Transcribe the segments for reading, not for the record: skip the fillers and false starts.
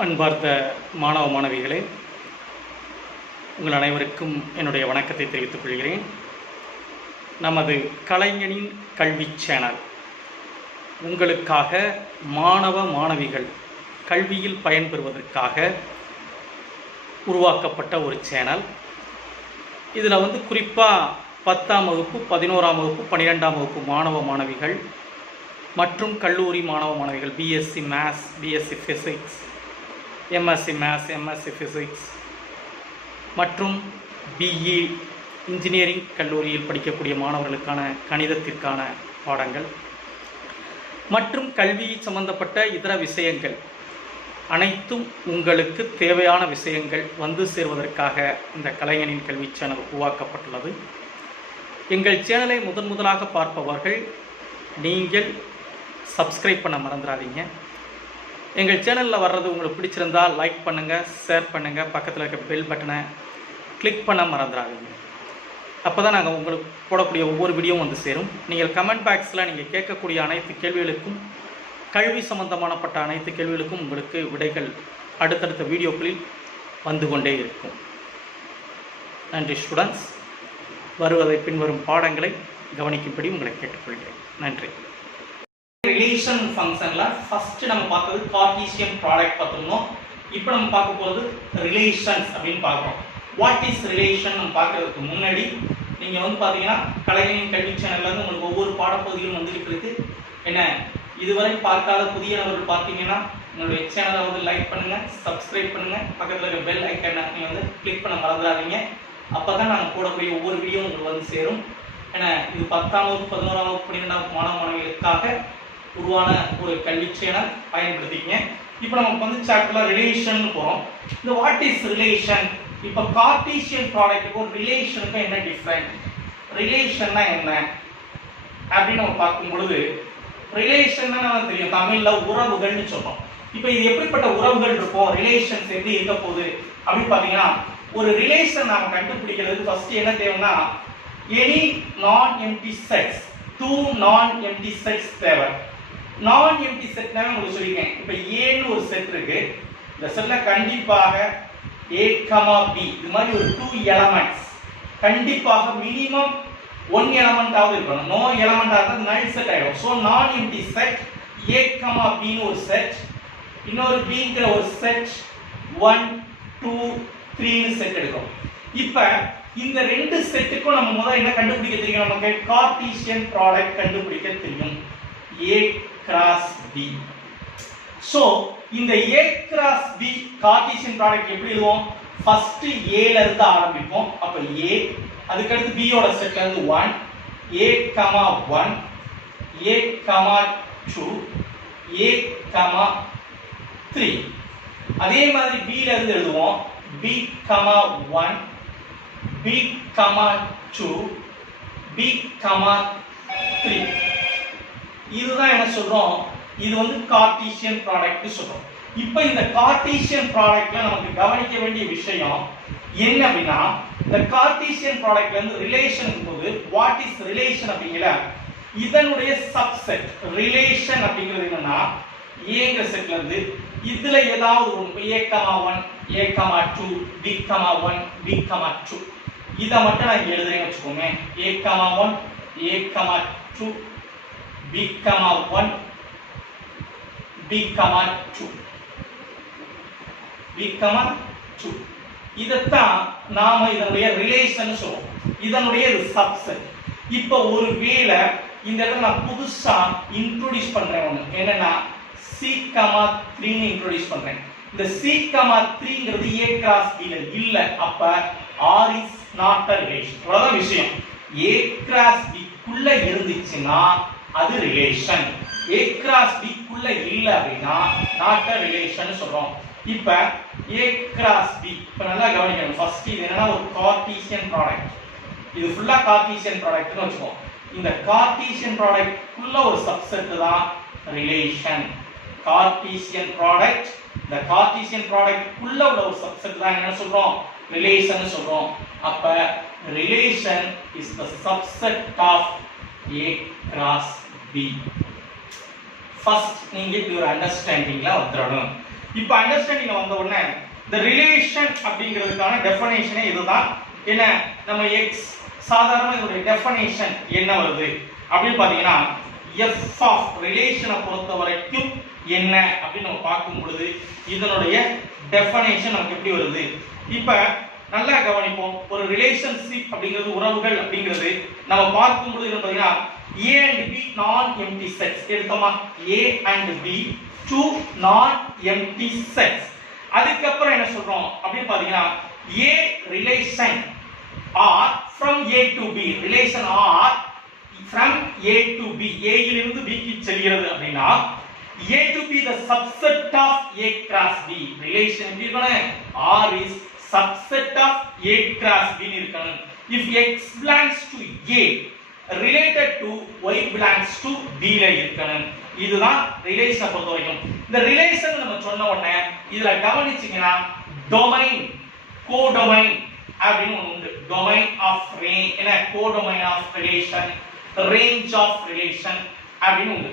அன்பார்ந்த மாணவ மாணவிகளே, உங்கள் அனைவருக்கும் என்னுடைய வணக்கத்தை தெரிவித்துக் கொள்கிறேன். நமது கலைஞனின் கல்வி சேனல் உங்களுக்காக மாணவ மாணவிகள் கல்வியில் பயன்பெறுவதற்காக உருவாக்கப்பட்ட ஒரு சேனல். இதில் குறிப்பாக 10ஆம் வகுப்பு, 11ஆம் வகுப்பு, 12ஆம் வகுப்பு மாணவ மாணவிகள் மற்றும் கல்லூரி மாணவ மாணவிகள் BSc maths, BSc physics, MSc maths, MSc physics மற்றும் பிஇ இன்ஜினியரிங் கல்லூரியில் படிக்கக்கூடிய மாணவர்களுக்கான கணிதத்திற்கான பாடங்கள் மற்றும் கல்வி சம்பந்தப்பட்ட இதர விஷயங்கள் அனைத்தும் உங்களுக்கு தேவையான விஷயங்கள் வந்து சேர்வதற்காக இந்த கலைஞனின் கல்வி சேனல் உருவாக்கப்பட்டுள்ளது. எங்கள் சேனலை முதலாக பார்ப்பவர்கள் நீங்கள் சப்ஸ்கிரைப் பண்ண மறந்துடாதீங்க. எங்கள் சேனலில் வர்றது உங்களுக்கு பிடிச்சிருந்தால் லைக் பண்ணுங்கள், ஷேர் பண்ணுங்கள், பக்கத்தில் இருக்க பெல் பட்டனை கிளிக் பண்ண மறந்துடாதீங்க. அப்போ தான் நாங்கள் உங்களுக்கு போடக்கூடிய ஒவ்வொரு வீடியோவும் வந்து சேரும். நீங்கள் கமெண்ட் பாக்ஸில் நீங்கள் கேட்கக்கூடிய அனைத்து கேள்விகளுக்கும், கல்வி சம்பந்தமானப்பட்ட அனைத்து கேள்விகளுக்கும் உங்களுக்கு விடைகள் அடுத்தடுத்த வீடியோக்களில் வந்து கொண்டே இருக்கும். நன்றி ஸ்டூடெண்ட்ஸ். வருவதை பின்வரும் பாடங்களை கவனிக்கும்படி உங்களை கேட்டுக்கொள்கிறேன். நன்றி. ரிலேஷன் ஃபங்க்ஷனில் ஃபஸ்ட்டு நம்ம பார்த்தது கார்ட்டீசியன் ப்ராடக்ட் பார்த்துருந்தோம். இப்போ நம்ம பார்க்க போகிறது ரிலேஷன்ஸ் அப்படின்னு பார்க்குறோம். வாட் இஸ் ரிலேஷன் நம்ம பார்க்குறதுக்கு முன்னாடி நீங்கள் பார்த்தீங்கன்னா கலைஞனின் கல்வி சேனல்லேருந்து உங்களுக்கு ஒவ்வொரு பாடப்பகுதியும் வந்துகிட்டு இருக்கு. என்ன இதுவரை பார்க்காத புதிய நபர்கள் பார்த்தீங்கன்னா உங்களுடைய சேனலை லைக் பண்ணுங்கள், சப்ஸ்கிரைப் பண்ணுங்கள், பக்கத்தில் இருக்க பெல் ஐக்கனை நீங்கள் கிளிக் பண்ண மறந்துடாதீங்க. அப்போ தான் நாங்கள் போடக்கூடிய ஒவ்வொரு வீடியோ உங்களுக்கு சேரும். ஏன்னா இது 10ஆம் வகுப்பு, 11ஆம் வகுப்பு, 12ஆம் வகுப்பு மாணவ மாணவிகளுக்காக உருவான ஒரு கல்வி சேனல், பயன்படுத்திக்கங்க. இப்போ நமக்கு சாப்டர்ல ரிலேஷன் போகிறோம். இந்த வாட் இஸ் ரிலேஷன், இப்போ கார்ட்டீசியன் ப்ராடக்ட்டுக்கும் ரிலேஷனுக்கும் என்ன டிஃப்ரெண்ட், ரிலேஷன்னா என்ன அப்படின்னு நம்ம பார்க்கும் பொழுது, ரிலேஷன் நமக்கு தெரியும், தமிழில் உறவுகள்னு சொல்றோம். இப்போ இது எப்படிப்பட்ட உறவுகள் இருக்கும், ரிலேஷன்ஸ் எப்படி இருக்க போகுது அப்படின்னு பார்த்தீங்கன்னா, ஒரு ரிலேஷன் நாம கண்டுபிடிக்கிறது ஃபர்ஸ்ட் என்ன தேவைன்னா, எனி நான் எம்டி செட்ஸ், 2 நான் எம்டி செட்ஸ் தேவை. நான் எம்டி செட் நான் உங்களுக்கு சொல்லிருக்கேன். இப்போ ஏன்னு ஒரு செட் இருக்கு. இந்த செட்ல கண்டிப்பாக A, B இது மாதிரி ஒரு 2 எலிமெண்ட்ஸ் கண்டிப்பாக மினிமம் 1 எலிமெண்ட் ஆவது இருக்கணும். நோ எலிமெண்ட் ஆக நல் செட் ஆயிடும். சோ நான் எம்டி செட் A, B ன்னு ஒரு செட், இன்னொரு B ங்கற ஒரு செட் 1 2 3 ன்னு செட் எடுக்கும். இப்போ இந்த ரெண்டு செட்டுக்கும் நம்ம முதல்ல என்ன கண்டுபிடிக்க தெரியும், நமக்கு கார்ட்டீசியன் ப்ராடக்ட் கண்டுபிடிக்க தெரியும். A cross B. So இந்த A cross B Cartesian product எப்படி எழுதுவோம், ஃபர்ஸ்ட் A ல இருந்து ஆரம்பிப்போம். அப்ப A, அதுக்கு அடுத்து B யோட செட்ல இருந்து 1, A, 1, A, 2, A, 3. அதே மாதிரி B ல இருந்து எழுதுவோம். B, 1, B, 2, B, 3. இதுதான் என்ன சொல்றோம், இது கார்ட்டீசியன் ப்ராடக்ட் சொல்றோம். இப்போ இந்த கார்ட்டீசியன் ப்ராடக்ட்ல நமக்கு கவனிக்க வேண்டிய விஷயம் என்ன அப்படின்னா, இந்த கார்ட்டீசியன் ப்ராடக்ட்ல இருந்து ரிலேஷன் போது வாட் இஸ் ரிலேஷன் அப்படிங்கல, இதனுடைய சப்செட் ரிலேஷன் அப்படிங்கிறது என்னன்னா, ஏங்கிற செட்ல இருந்து இதுல ஏதாவது ஒரு A, 1, A, 2, B, 1, B, 2 இத மட்டும் நான் இங்க எழுதுறேன்னு வச்சுக்கோங்க. A, 1, A, 2, B, 1, B, 2, B, 2 இதத்தான் நாம இதனுடைய ரிலேஷன் சொல்றோம். இதனுடைய சப்செட். இப்போ ஒருவேளை இந்த இடத்துல நான் புதுசா இன்ட்ரோடியூஸ் பண்றேன் ஒண்ணு, என்னன்னா C, 3 ன்னு இன்ட்ரோடியூஸ் பண்றேன். இந்த C, 3ங்கிறது A cross B ல இல்ல. அப்ப R is not a relation. அவ்வளவுதான் விஷயம். A cross B குள்ள இருந்துச்சுன்னா அது ரிலேஷன். A cross B குள்ள இல்ல அப்படினா not a relation சொல்றோம். இப்ப A cross B இப்ப நல்லா கவனிக்கணும். ஃபர்ஸ்ட் இது என்னன்னா ஒரு கார்ட்டீசியன் ப்ராடக்ட். இது ஃபுல்லா கார்ட்டீசியன் ப்ராடக்ட்னு வெச்சுக்கோங்க. இந்த கார்ட்டீசியன் ப்ராடக்ட் குள்ள ஒரு சப்செட் தான் ரிலேஷன். கார்ட்டீசியன் ப்ராடக்ட், இந்த கார்ட்டீசியன் ப்ராடக்ட் குள்ள உள்ள ஒரு சப்செட் தான் என்ன சொல்றோம், ரிலேஷன் சொல்றோம். அப்ப relation is the subset of A cross B. First நீங்க இப்படி ஒரு அண்டர்ஸ்டாண்டிங்ல வந்துறணும். இப்போ அண்டர்ஸ்டாண்டிங் வந்த உடனே இந்த ரிலேஷன் அப்படிங்கிறதுக்கான டெஃபினேஷனே இதுதான். என்ன நம்ம எக்ஸ் சாதாரண இதோட டெஃபினேஷன் என்ன வருது அப்படின்னு பாத்தீங்கன்னா f ஆஃப் ரிலேஷனை பொறுத்த வரைக்கும் என்ன அப்படின்னு நம்ம பார்க்கும் பொழுது இதனுடைய டெஃபினேஷன் நமக்கு எப்படி வருது. இப்ப நல்லா கவனிப்போம். ஒரு ரிலேஷன்ஷிப் அப்படிங்கிறது உறவுகள் அப்படிங்கிறது நம்ம பார்க்கும் பொழுது என்ன பாத்தீங்கன்னா A and B non empty sets எடுத்தோமா A and B two non empty sets. அதுக்கு அப்புறம் என்ன சொல்றோம் அப்படின்னு பாத்தீங்கன்னா A relation R from A to B relation R from A to B A இலிருந்து B க்கு செல்கிறது அப்படினா A to B the subset of A cross B relation எப்படி இருக்கணும் R is subset of A cross B னு இருக்கணும். If X belongs to A related to Y belongs to B ல இருக்கணும். இதுதான் ரிலேஷனை பொறுத்த வரைக்கும். இந்த ரிலேஷன் நம்ம சொன்ன உடனே இதுல கவனிச்சீங்கன்னா டொமைன் கோடொமைன் அப்படின்னு ஒன்று உண்டு. டொமைன் ஆஃப் என்ன codomain of relation range of relation அப்படின்னு உண்டு.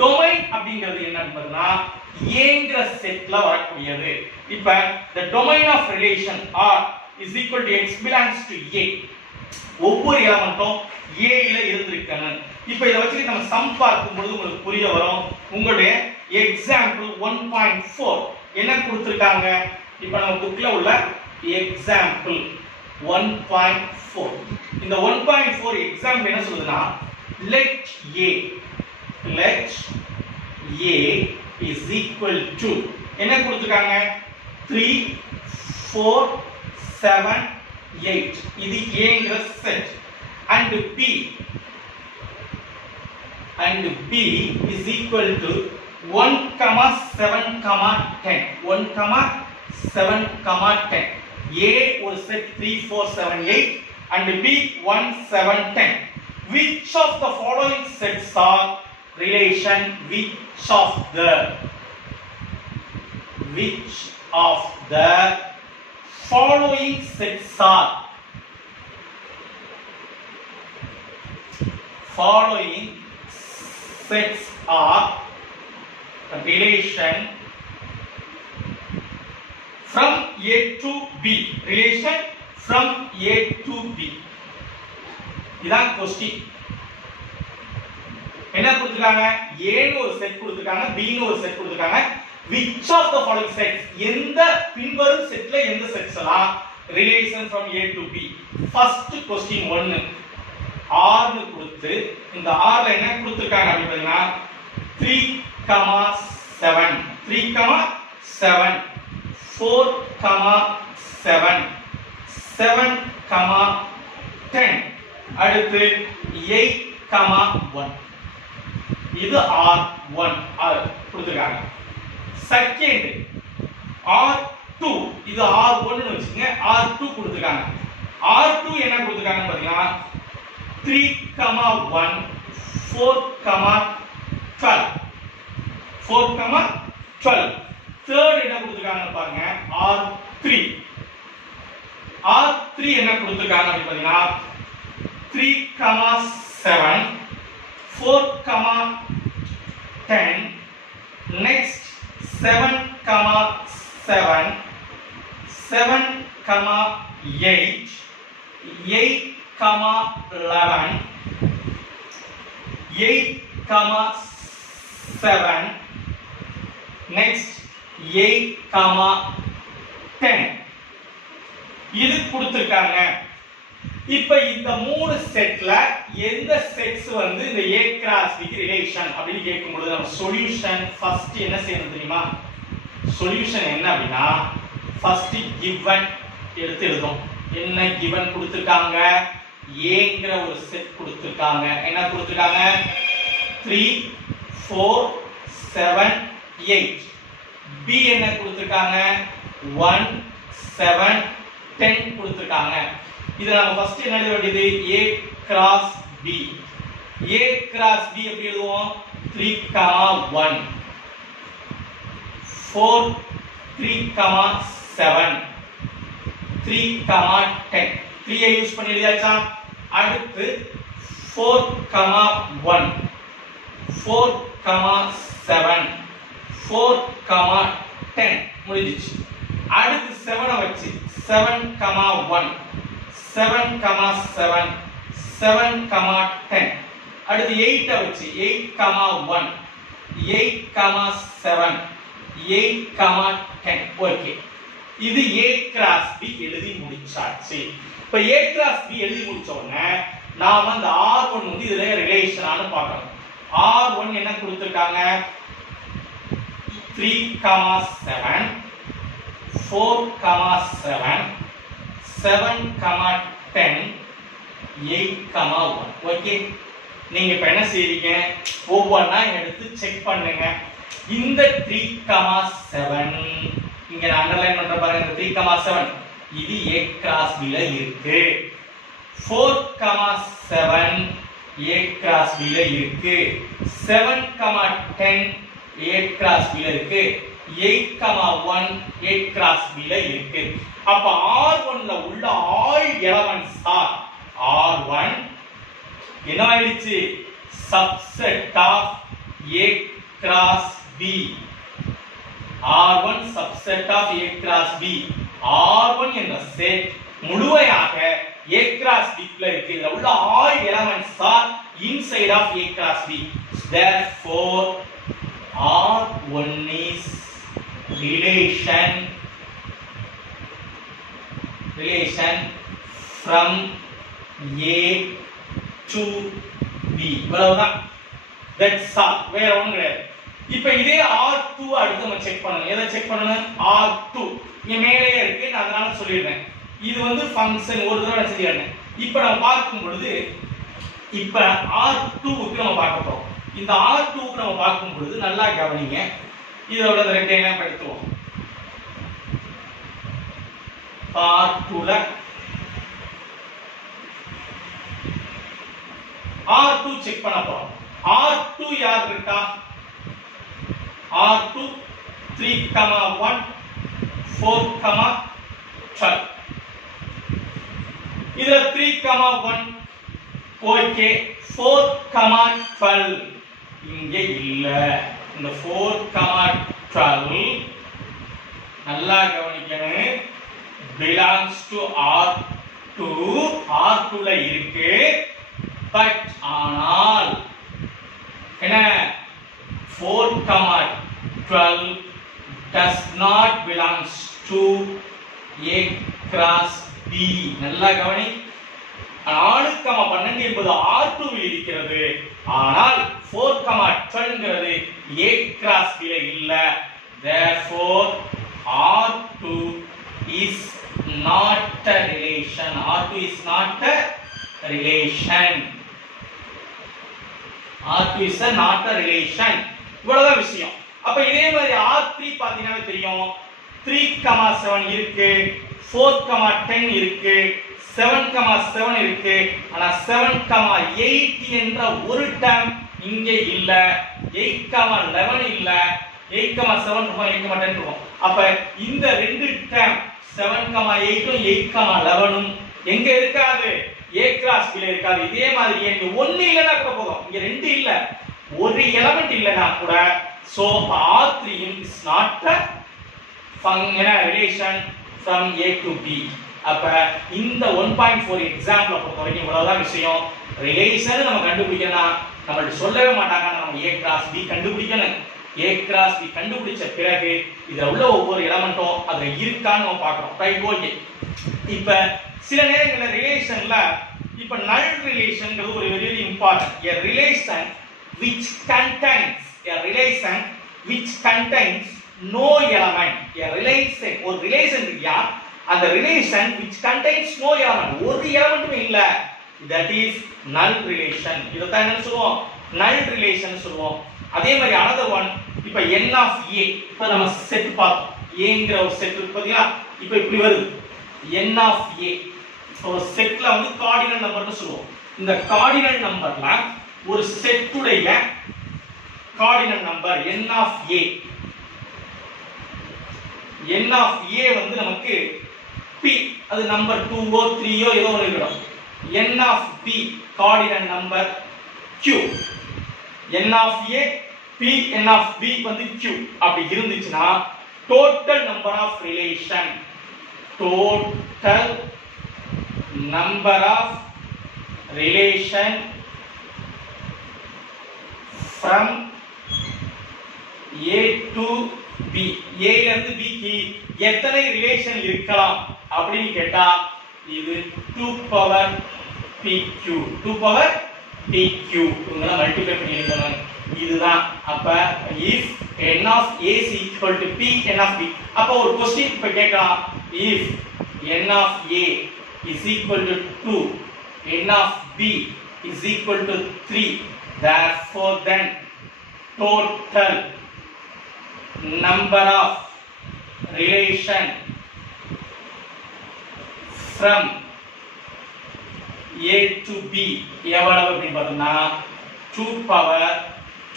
டொமைன் அப்படிங்கிறது என்னன்னு பார்த்தா ஏங்கிற செட்ல வரக்கூடியது. இப்ப the domain of relation R is equal to x belongs to A. ஒவ்வொரு எலிமெண்ட்டும் A ல இருந்திருக்கணும். இப்போ இத வச்சு நம்ம சம் பார்க்கும் பொழுது உங்களுக்கு புரிய வரும். உங்களுடைய எக்ஸாம்பிள் 1.4 என்ன கொடுத்திருக்காங்க? இப்போ நம்ம புக்ல உள்ள எக்ஸாம்பிள் 1.4 இந்த 1.4 எக்ஸாம்பிள் என்ன சொல்லுதுன்னா let A is equal to என்ன கொடுத்திருக்காங்க 3 4 7 8 இது Aங்கிற set and B is equal to 1 7 10 1 7 10 A ஒரு set 3 4 7 8 and B 1 7 10. Which of the following sets are relation? Which of the following sets are relation from A to B relation from A to B. இதான் question. என்ன கொடுத்திருக்காங்க A ன்னு ஒரு set கொடுத்திருக்காங்க B ன்னு ஒரு set கொடுத்திருக்காங்க. which of the following sets எந்த பின்வரும் செட்ல எந்த செட்ஸ் எல்லாம் relation from A to B. first question 1 R ன்னு கொடுத்து இந்த R ல என்ன கொடுத்திருக்காங்க அப்படினா 3 7 4 7 7 10 அடுத்து 8 1 இது R1 கொடுத்திருக்காங்க. செகண்ட் R2 இது R1 னு வெச்சுங்க R2 கொடுத்திருக்காங்க. R2 என்ன கொடுத்திருக்காங்க பாத்தீங்கன்னா 3 1 4 12 தேர்ட் என்ன கொடுத்திருக்காங்க பாருங்க R3 என்ன கொடுத்திருக்காங்க அப்படி பாத்தீங்கன்னா 3 7 4 10 next 7 7 7 8 11 8 7 next 8 10 இது கொடுத்திருக்காங்க. இப்ப இந்த மூணு செட்ல எந்த செட்ஸ் வந்து இந்த A cross B ரிலேஷன் அப்படி கேட்கும்போது நம்ம சொல்யூஷன் ஃபர்ஸ்ட் என்ன செய்யணும் தெரியுமா? சொல்யூஷன் என்ன அப்படினா ஃபர்ஸ்ட் given எடுத்து எழுதும். என்ன given கொடுத்திருக்காங்க? Aங்கிற ஒரு செட் கொடுத்திருக்காங்க. என்ன கொடுத்திருக்காங்க? 3 4 7 8. B என்ன கொடுத்திருக்காங்க? 1 7 10 கொடுத்திருக்காங்க. இத நம்ம ஃபர்ஸ்ட் என்ன எழுத வேண்டியது A cross B. A cross B எப்படி எழுதுவோம்? 3 1 4 3 7 3 10 3 ஐ யூஸ் பண்ணி எழுதியாச்சா? அடுத்து 4 1 4 7 4 10 முடிஞ்சிச்சு. அடுத்து 7 வச்சு 7, 1 7, 7 7, 10. அடுத்து 8 வச்சு 8, 1 8, 7 8, 10. ஓகே, இது A கிராஸ் B எழுதி முடிச்சாச்சு. இப்ப A கிராஸ் B எழுதி முடிச்ச உடனே நாம அந்த R1 வந்து இதுல ரிலேஷனானு பார்க்கணும். R1 என்ன கொடுத்திருக்காங்க? 3, 7 4, 7 7, 10 8, 1. ஓகே, நீங்க இப்ப என்ன செய்றீங்க? ஒவ்வொண்ணா எடுத்து செக் பண்ணுங்க. இந்த 3, 7 இங்க நான் அண்டர்லைன் பண்ற பாருங்க. இந்த 3, 7 இது A கிராஸ் B ல இருக்கு. 4, 7 A கிராஸ் B ல இருக்கு. 7, 10 A கிராஸ் B ல இருக்கு. 8, 1 A கிராஸ் B ல இருக்கு. அப்ப R1 ல உள்ள all elements are R1 என்ன ஆயிடுச்சு? subset of A cross B. R1 subset of A cross B. R1 என்ற செட் முழுமையாக A cross B ல இருக்கு. இதுல உள்ள all elements are inside of A cross B. Therefore R1 is relation from A to B. இவ்வளவுதான். That's all. வேற ஒண்ணும் கிடையாது. இப்போ இதே R2 அடுத்து நம்ம செக் பண்ணணும். எதை செக் பண்ணணும்? R2 இங்க மேலே இருக்கு, நான் அதனால சொல்லிடுறேன். இது வந்து ஃபங்க்ஷன் ஒரு தடவை செஞ்சிரணும். இப்போ நம்ம பார்க்கும் பொழுது இப்போ R2 க்கு நம்ம பார்க்க போறோம். இந்த R2 க்கு நம்ம பார்க்கும் பொழுது நல்லா கவனிங்க. இதோட ரெட்டைனா படித்துவோம். R2 ல R2 செக் பண்ண போறோம். R2 யார் இருக்கா? R2 3, 1 4, 12. இதுல 3, 1 ஓகே. 4, 12 இங்க இல்ல. இந்த 4, 12 நல்லா கவனிக்கணும். belongs to R2. R2 ல இருக்கு. பட் ஆனால் என்ன 4, 12 does not belongs to A cross B. நல்லா கவனி. 4, 12 என்பது R2 வில் இருக்கிறது. ஆனால் 4, 12 ங்கிறது A cross B ல இல்ல. Therefore R2 is not a relation. R2 is not a relation. R2 is not a relation. இவ்வளவுதான் விஷயம். அப்ப இதே மாதிரி R3 பாத்தீங்கன்னா தெரியும். 3, 7 இருக்கு. 4, 10 இருக்கு. 7, 7 இருக்கு. ஆனா 7, 8 என்ற ஒரு டேர்ம் இங்கே இல்ல. 8, 11 இல்ல. 8, 7 இருக்கும். 8, 10 இருக்கும். அப்ப இந்த ரெண்டு டேர்ம் 7, 8 8, 11 எங்க இருக்காது? A கிராஸ் B ல இருக்காது. இதே மாதிரி இங்க 1 இல்லனா கூட போதும். இங்க 2 இல்ல, ஒரு எலிமெண்ட் இல்லனா கூட so R3 is not a function relation from A to B. அப்ப இந்த 1.4 எக்ஸாம்பிள பொறுத்த வரைக்கும் இவ்வளவுதான் விஷயம். ரிலேஷன் நம்ம கண்டுபிடிக்கணும்னா நம்மளுக்கு சொல்லவே மாட்டாங்க. நம்ம A கிராஸ் B கண்டுபிடிக்கணும். A கிராஸ் B கண்டுபிடிச்ச பிறகு இதுல உள்ள ஒவ்வொரு எலிமெண்ட்டும் அதுல இருக்கான்னு நம்ம பார்க்கறோம். Right, okay. இப்ப சில நேரங்கள்ல ரிலேஷன்ல இப்ப நல் ரிலேஷன்ங்கிறது ஒரு very important. A relation which contains no element. A relation ஒரு ரிலேஷன் இருக்கியா, அந்த relation which contains no element, ஒரு எலிமெண்ட்மே இல்ல, that is null relation. இத தான் என்ன சொல்லுவோம்? null relation சொல்லுவோம். அதே மாதிரி another one, இப்ப n of a, இப்ப நம்ம செட் பார்த்தோம். aங்கிற ஒரு செட் இருக்கு பாத்தீங்களா? இப்ப இப்படி வருது n of a. ஒரு செட்ல வந்து கார்டினல் நம்பர்னு சொல்லுவோம். இந்த கார்டினல் நம்பர்ல ஒரு செட்டுடைய cardinal number n of a. n of a வந்து நமக்கு p, அது நம்பர் 2 ஓ 3 ஓ ஏதோ ஒன்னு இருக்கணும். n of b cardinal number q. n of a p n of b வந்து q அப்படி இருந்துச்சுனா total number of relation, total number of relation from A to B. A ல இருந்து B க்கு எத்தனை ரிலேஷன் இருக்கலாம் அப்படினு கேட்டா இது 2 பவர் pq 2 பவர் pq உங்களை மல்டிப்ளை பண்ணி எழுதணும். இதுதான் அப்ப if n of a is equal to p n of b. அப்ப ஒரு क्वेश्चन இப்ப கேட்கலாம், if n of a is equal to 2, n of b is equal to 3, therefore then total number of relation from a to b எவ்வளவு அப்படி பார்த்தோம்னா 2 power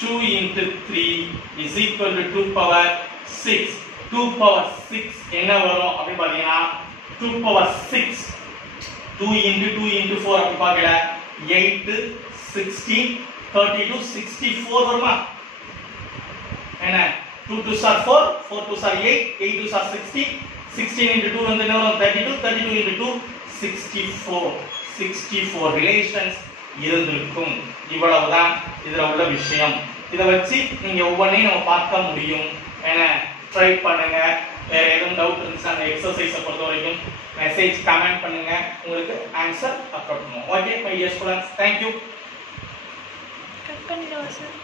2 into 3 is equal to 2 power 6. 2 power 6 என்ன வரும் அப்படி பாத்தீங்கன்னா 2 power 6 2 into 2 into 4 அப்படி பார்க்கல 8 16 32 64 வருமா என்ன 2 2s are 4 4 2s are 8 8 2s are 16 16 into 2 வந்து என்ன வரும் 32 32 into 2 64 ரிலேஷன்ஸ் இருந்திருக்கும். இவ்வளவுதான் இதுல உள்ள விஷயம். இத வச்சு நீங்க ஒவ்வொன்றையும் நம்ம பார்க்க முடியும். ஏன்னா ட்ரை பண்ணுங்க. வேற ஏதும் டவுட் இருந்துச்சுன்னா அந்த எக்ஸசைஸை பொறுத்த வரைக்கும் மெசேஜ் கமெண்ட் பண்ணுங்க, உங்களுக்கு ஆன்சர் அப்லோட் பண்ணுவோம். Okay my dear students, thank you. Cut பண்ணிடுவா சார்.